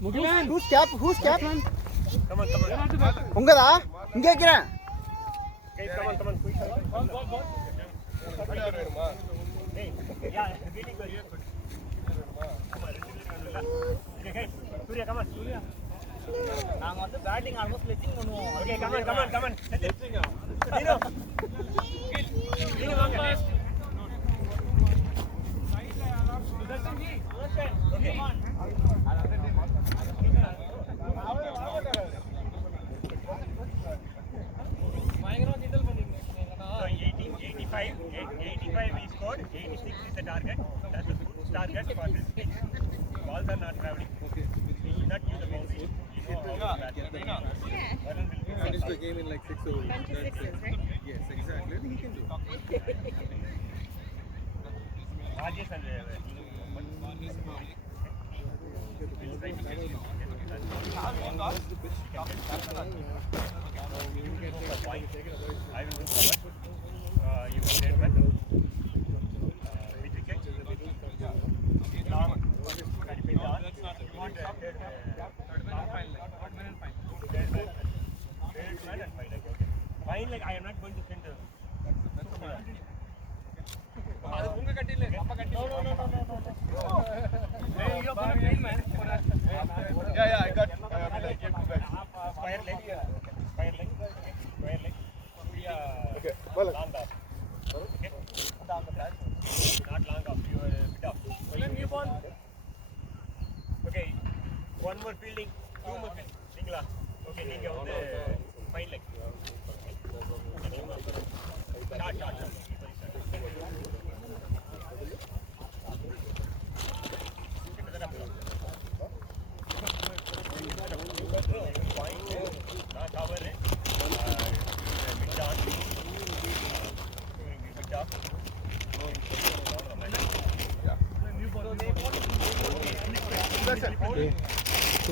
Who's cap? Come on. உங்கதா இங்க வைக்கிறேன். Come on. Hey, yeah, okay, Surya, come on. நாங்க வந்து பேட்டிங் ஆல்மோஸ்ட் லெச்சிங் பண்ணுவோம். Okay, come on. Dino வாங்க. Okay. பயங்கரமா கிண்டல் பண்ணீங்க. 85 we scored, 86 is the target. That's the good target for this pitch. Balls are not traveling. Okay. You should not use the boundary. You know how to bat. Finish the game in like 6 overs. Bunch of sixes, right? Yes, exactly. I think he can do. Rajesh and I will look forward. You will get well. Which wicket? Long. You want third man and fine leg. Okay. Fine leg. I am not going to send. அது உங்க கட்டில அப்பா கட்டில. No. Hey, you are a great man for us. Yeah, I got. Square leg. Okay, well. Long off. Okay. Not long off. You are a bit off. New ball. Okay. One more fielding. Two more fielding. நீங்களா? Okay, நீங்க வந்து fine leg. Shot.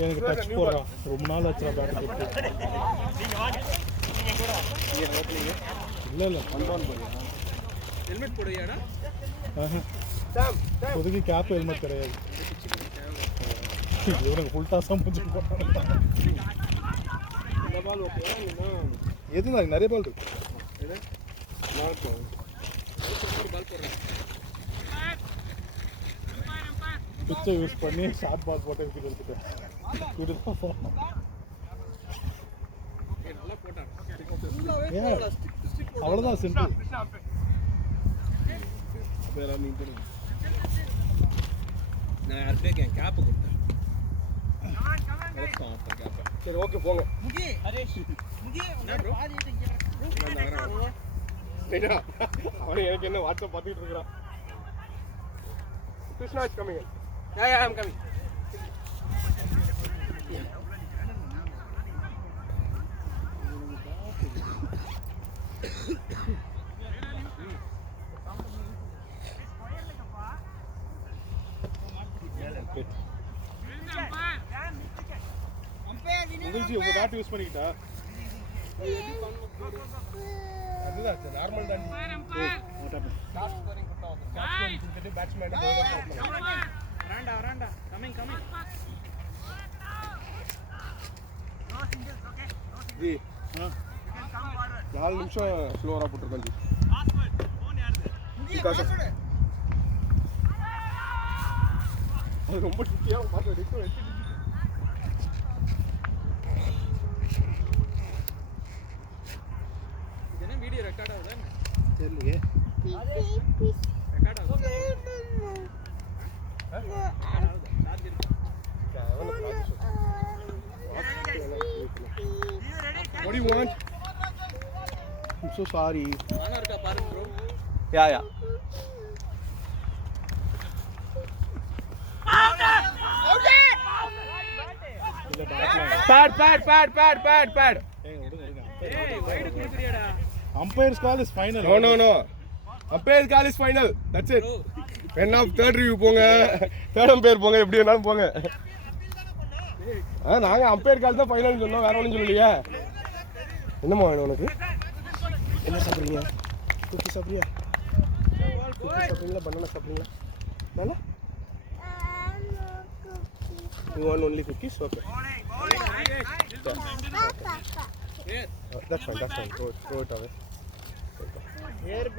எனக்கு டச் போடுறான் ரொம்ப நாள் ஆச்சு பேட் போட்டு இல்லை ஹெல்மெட் போடுறியாடா? இப்போதைக்கு கேப் ஹெல்மெட் கிடையாது. இவனுக்கு ஃபுல் டாஸாக முடிஞ்சு போட்டான். இந்த பால் ஓகே. எதுனா நிறைய பால் இருக்கு. பால் போடுறேன். பிச்சை யூஸ் பண்ணி ஷார்ட் பால் போட்டு எடுத்துட்டு வந்துட்டேன். இதுதான் போகணும். நல்லா போட்டான். அவ்வளோதான் சிம்பிள். நான் யாருக்கே என் கேப்பு கொடுத்தேன். சரி ஓகே போங்க. அவன் எனக்கு என்ன வாட்ஸ்அப் பார்த்துட்டு இருக்கிறான். Krishna is coming. Yeah, I'm coming. உங்களுக்கு உங்க பேட் யூஸ் பண்ணிக்கிட்டா? அதுதான் நார்மல் தான். லாஸ்ட் ஸ்கோரிங் கொடுத்தா பேட்ஸ்மேன் Aranda. Coming. ஜி 4 நிமிஷம் ஸ்லோவா போட்டுருக்கோம் ஜி. அது ரொம்ப சுத்தியா பாத்து எடுத்து வெச்சு. இதென்ன வீடியோ ரெக்கார்ட் ஆகுதா? தெரியலையே. ரெக்கார்ட் ஆகுது. சார்ஜ் இருக்கு. What do you want? I'm so sorry. ஆனா இருக்கா பாருங்க bro. Yeah. Pad. ஏய் வைட் குடுக்குறியடா. Umpire's call is final. No. Umpire's call is final. That's it. Pen of third review போங்க. Third umpire போங்க, எப்படி வேணாலும் போங்க. நாங்க அம்பையர் கால் தான் ஃபைனல் சொன்னோம், வேற ஒன்றும் சொல்லலையே. என்னம்மா வேணும் உனக்கு? என்ன சாப்பிட்றீங்க? குக்கி சாப்பிட்றியா? குக்கி சாப்பிட்றீங்களா, பனானா சாப்பிட்றீங்களா? நல்லா You want only cookies? Okay. That's fine. Throw it away.